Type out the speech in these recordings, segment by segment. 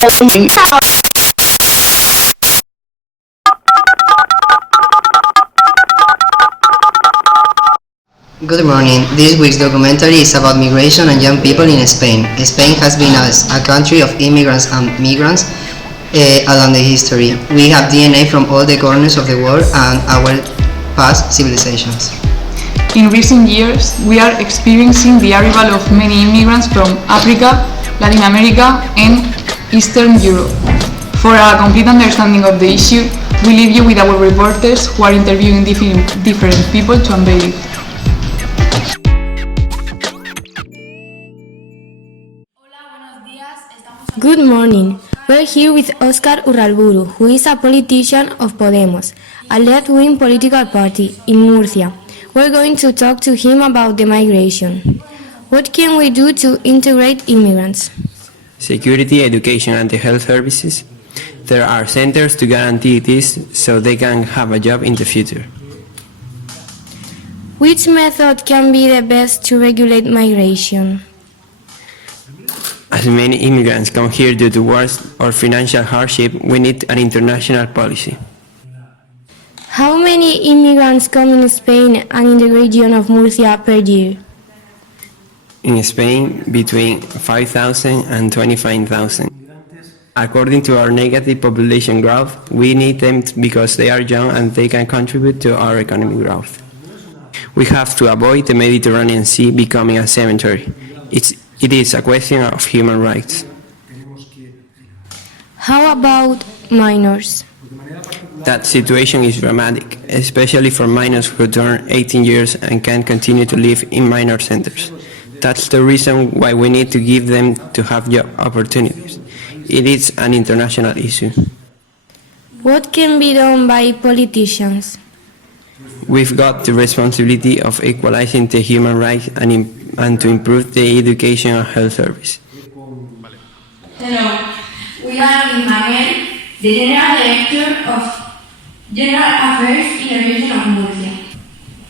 Good morning. This week's documentary is about migration and young people in Spain. Spain has been a country of immigrants and migrants along the history. We have DNA from all the corners of the world and our past civilizations. In recent years, we are experiencing the arrival of many immigrants from Africa, Latin America, and Eastern Europe. For a complete understanding of the issue, we leave you with our reporters who are interviewing different people to unveil it. Good morning. We're here with Oscar Urralburu, who is a politician of Podemos, a left-wing political party in Murcia. We're going to talk to him about the migration. What can we do to integrate immigrants? Security, education and the health services. There are centers to guarantee this so they can have a job in the future. Which method can be the best to regulate migration? As many immigrants come here due to wars or financial hardship, we need an international policy. How many immigrants come in Spain and in the region of Murcia per year? In Spain, between 5,000 and 25,000. According to our negative population growth, we need them because they are young and they can contribute to our economic growth. We have to avoid the Mediterranean Sea becoming a cemetery. It is a question of human rights. How about minors? That situation is dramatic, especially for minors who turn 18 years and can continue to live in minor centers. That's the reason why we need to give them to have job opportunities. It is an international issue. What can be done by politicians? We've got the responsibility of equalizing the human rights and to improve the education and health service. Hello, we are with Miguel, the General Director of General Affairs in the region of Murcia.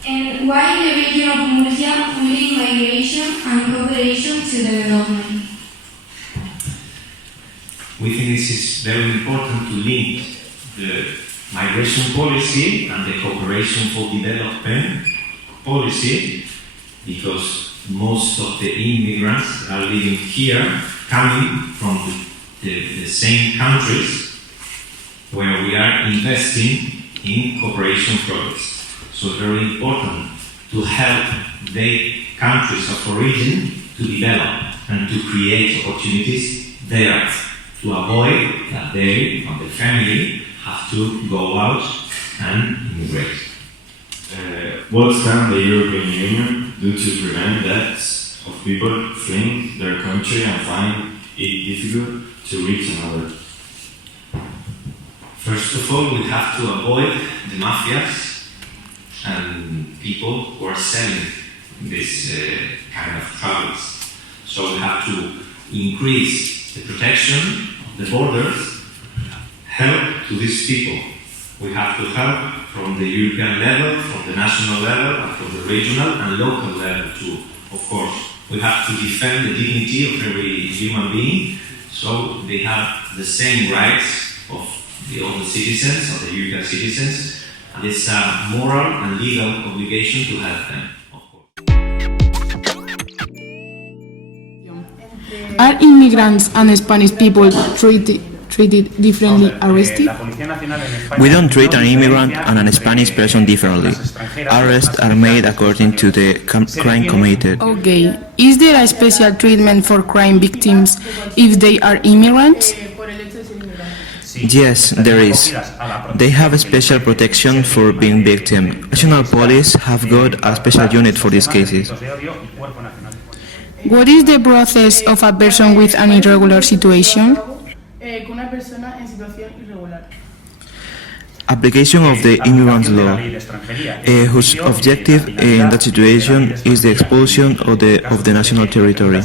And why in the region of Murcia we need migration and cooperation to development? We think this is very important to link the migration policy and the cooperation for development policy, because most of the immigrants are living here, coming from the same countries where we are investing in cooperation projects. So it's very important to help the countries of origin to develop and to create opportunities there, to avoid that they or the family have to go out and immigrate. What can the European Union do to prevent deaths of people fleeing their country and find it difficult to reach another? First of all, we have to avoid the mafias and people who are selling this kind of travels. So we have to increase the protection of the borders, help to these people. We have to help from the European level, from the national level, and from the regional and local level too, of course. We have to defend the dignity of every human being, so they have the same rights of the other citizens, of the European citizens, and it's a moral and legal obligation to help them, of course. Are immigrants and Spanish people treated differently arrested? We don't treat an immigrant and a Spanish person differently. Arrests are made according to the crime committed. Okay. Is there a special treatment for crime victims if they are immigrants? Yes, there is. They have a special protection for being victim. National police have got a special unit for these cases. What is the process of a person with an irregular situation? Application of the immigrant law, whose objective in that situation is the expulsion of the national territory.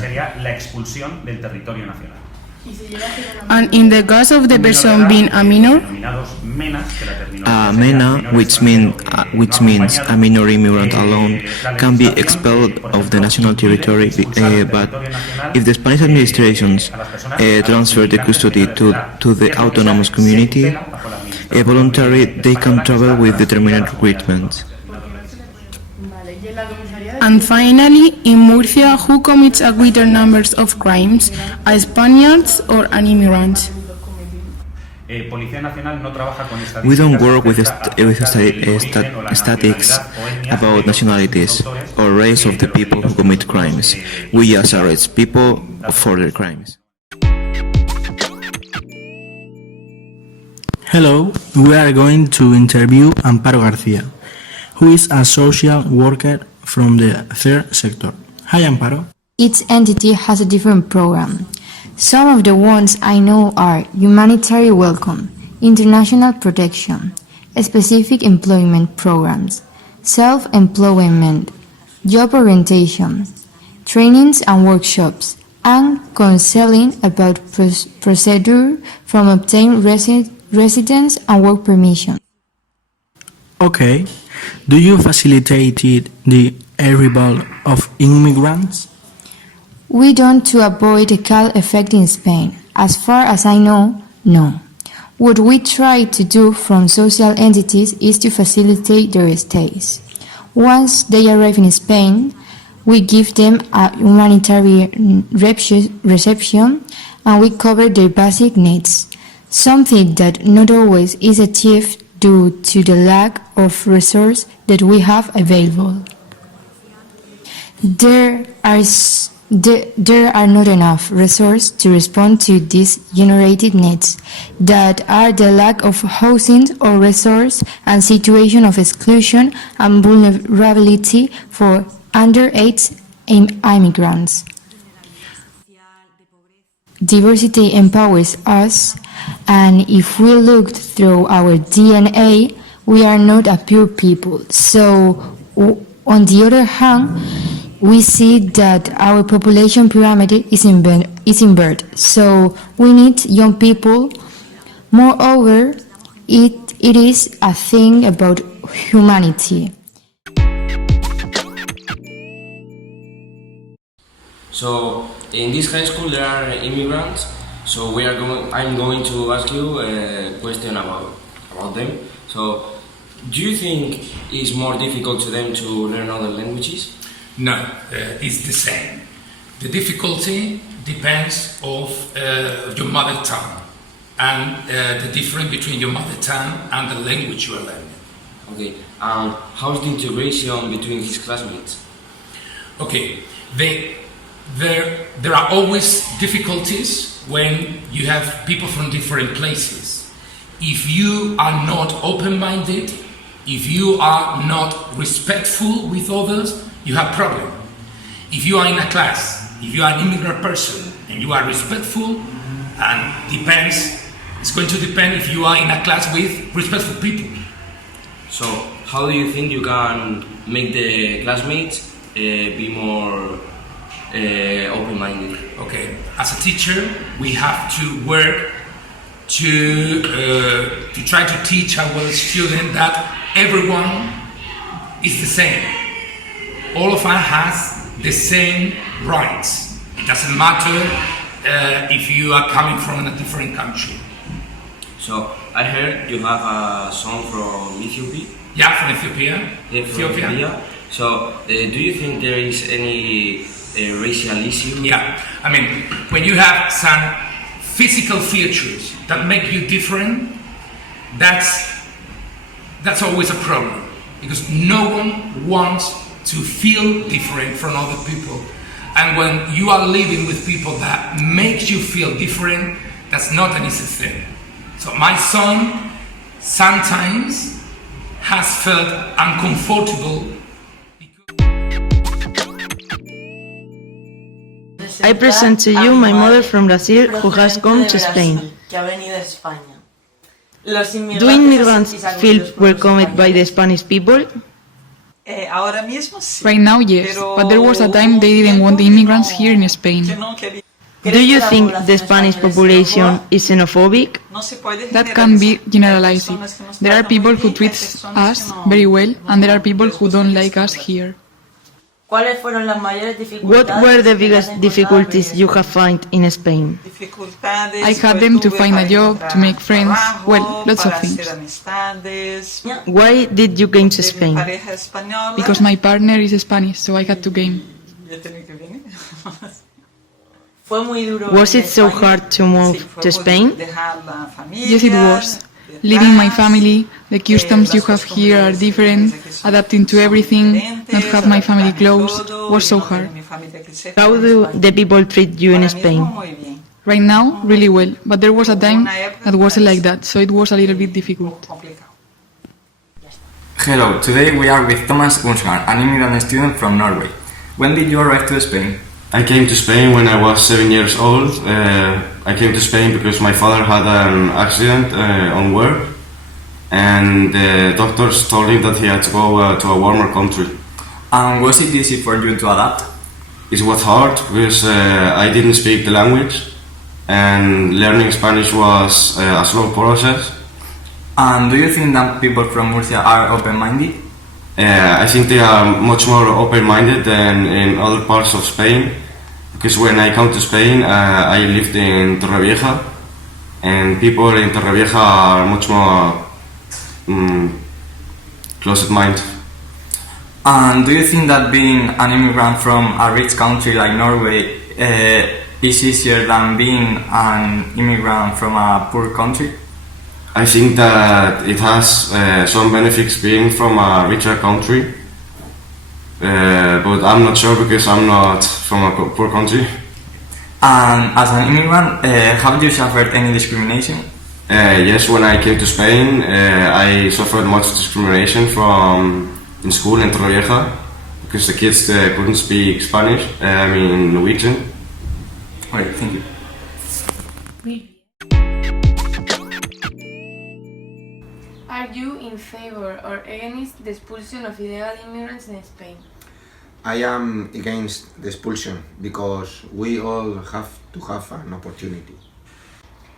And in the case of the person being a minor, MENA, which means a minor immigrant alone, can be expelled of the national territory, but if the Spanish administrations transfer the custody to the autonomous community, voluntarily they can travel with determined treatment. and finally, in Murcia, who commits a greater numbers of crimes, a Spaniards or an immigrant? We don't work with statistics about nationalities or race of the people who commit crimes. We just arrest people for their crimes. Hello, we are going to interview Amparo Garcia, who is a social worker from the third sector. Hi, Amparo. Each entity has a different program. Some of the ones I know are humanitarian welcome, international protection, specific employment programs, self-employment, job orientation, trainings and workshops, and counseling about procedure from obtaining residence and work permission. Okay, do you facilitate the arrival of immigrants? We don't to avoid the cal effect in Spain. As far as I know, no. What we try to do from social entities is to facilitate their stays. Once they arrive in Spain, we give them a humanitarian reception and we cover their basic needs, something that not always is achieved due to the lack of resources that we have available. There are not enough resources to respond to these generated needs, that are the lack of housing or resource and situation of exclusion and vulnerability for underage immigrants. Diversity empowers us, and if we look through our DNA, we are not a pure people. So, on the other hand, we see that our population pyramid is inverted, so we need young people. Moreover, it is a thing about humanity. So, in this high school there are immigrants, so I'm going to ask you a question about them. So, do you think it's more difficult to them to learn other languages? No, it's the same. The difficulty depends of your mother tongue and the difference between your mother tongue and the language you are learning. Okay, how's the integration between his classmates? Okay, there are always difficulties when you have people from different places. If you are not open-minded, if you are not respectful with others, you have problem. If you are in a class, if you are an immigrant person and you are respectful, and it's going to depend if you are in a class with respectful people. So, how do you think you can make the classmates be more open-minded? Okay, as a teacher, we have to work to try to teach our students that everyone is the same. All of us has the same rights. It doesn't matter if you are coming from a different country. So, I heard you have a son from Ethiopia? Yeah, from Ethiopia. Ethiopia. So, do you think there is any racial issue? Yeah, I mean, when you have some physical features that make you different, that's always a problem, because no one wants to feel different from other people. And when you are living with people that makes you feel different, that's not an easy thing. So my son sometimes has felt uncomfortable. I present to you my mother from Brazil who has come to Spain. Do immigrants feel welcomed by the Spanish people? Right now, yes, but there was a time they didn't want the immigrants here in Spain. Do you think the Spanish population is xenophobic? That can be generalized. There are people who treat us very well, and there are people who don't like us here. What were the biggest difficulties you have found in Spain? I had them to find a job, to make friends, well, lots of things. Why did you came to Spain? Because my partner is Spanish, so I had to came. Was it so hard to move to Spain? Yes, it was. Leaving my family, the customs you have here are different, adapting to everything, not have my family close, was so hard. How do the people treat you in Spain? Right now, really well, but there was a time that wasn't like that, so it was a little bit difficult. Hello, today we are with Thomas Unsgaard, an immigrant student from Norway. When did you arrive to Spain? I came to Spain when I was 7 years old. I came to Spain because my father had an accident on work, and the doctors told him that he had to go to a warmer country. And was it easy for you to adapt? It was hard because I didn't speak the language, and learning Spanish was a slow process. And do you think that people from Murcia are open-minded? I think they are much more open-minded than in other parts of Spain, because when I come to Spain, I lived in Torrevieja, and people in Torrevieja are much more closed-minded. And do you think that being an immigrant from a rich country like Norway is easier than being an immigrant from a poor country? I think that it has some benefits being from a richer country, but I'm not sure because I'm not from a poor country. And as an immigrant, have you suffered any discrimination? Yes, when I came to Spain, I suffered much discrimination in school in Torrevieja because the kids couldn't speak Spanish, Norwegian. Okay, thank you. Are you in favor or against the expulsion of illegal immigrants in Spain? I am against the expulsion because we all have to have an opportunity.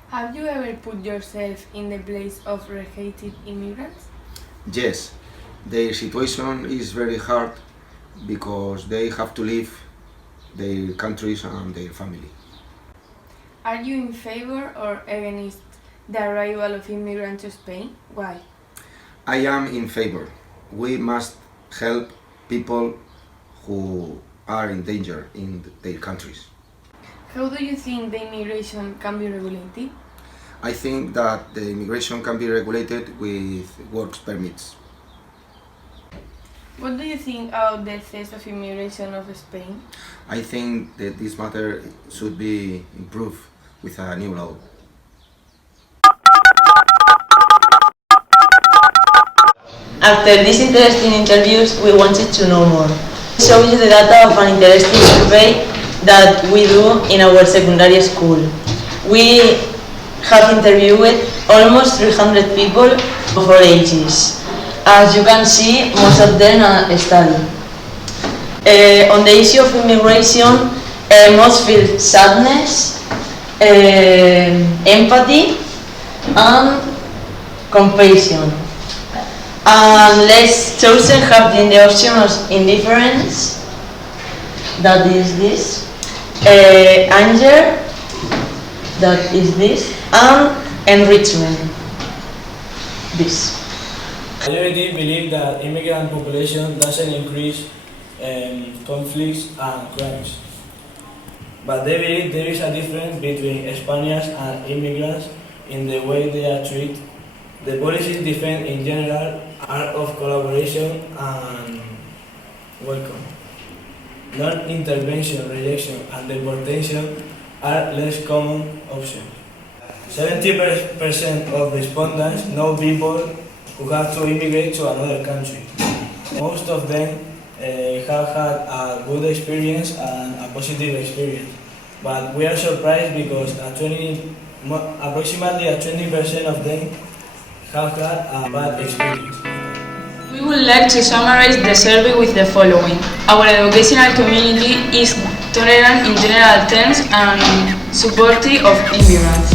Have you ever put yourself in the place of relocated immigrants? Yes, their situation is very hard because they have to leave their countries and their family. Are you in favor or against the arrival of immigrants to Spain? Why? I am in favor. We must help people who are in danger in their countries. How do you think the immigration can be regulated? I think that the immigration can be regulated with work permits. What do you think about the theft of immigration of Spain? I think that this matter should be improved with a new law. After these interesting interviews, we wanted to know more. We show you the data of an interesting survey that we do in our secondary school. We have interviewed almost 300 people of all ages. As you can see, most of them are studying. On the issue of immigration, most feel sadness, empathy, and compassion. And less chosen have the option of indifference, that is this, anger, that is this, and enrichment, this. Majority believe that immigrant population doesn't increase conflicts and crimes. But they believe there is a difference between Spaniards and immigrants in the way they are treated. The policies defend in general are of collaboration and welcome. Non-intervention, rejection and deportation are less common options. 70% of respondents know people who have to immigrate to another country. Most of them have had a good experience and a positive experience. But we are surprised because approximately 20% of them have had a bad experience. We would like to summarize the survey with the following. Our educational community is tolerant in general terms and supportive of immigrants.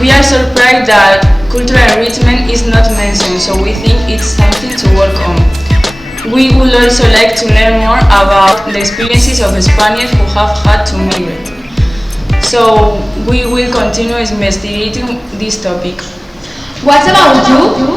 We are surprised that cultural enrichment is not mentioned, so we think it's something to work on. We would also like to learn more about the experiences of Spaniards who have had to migrate. So we will continue investigating this topic. What about you?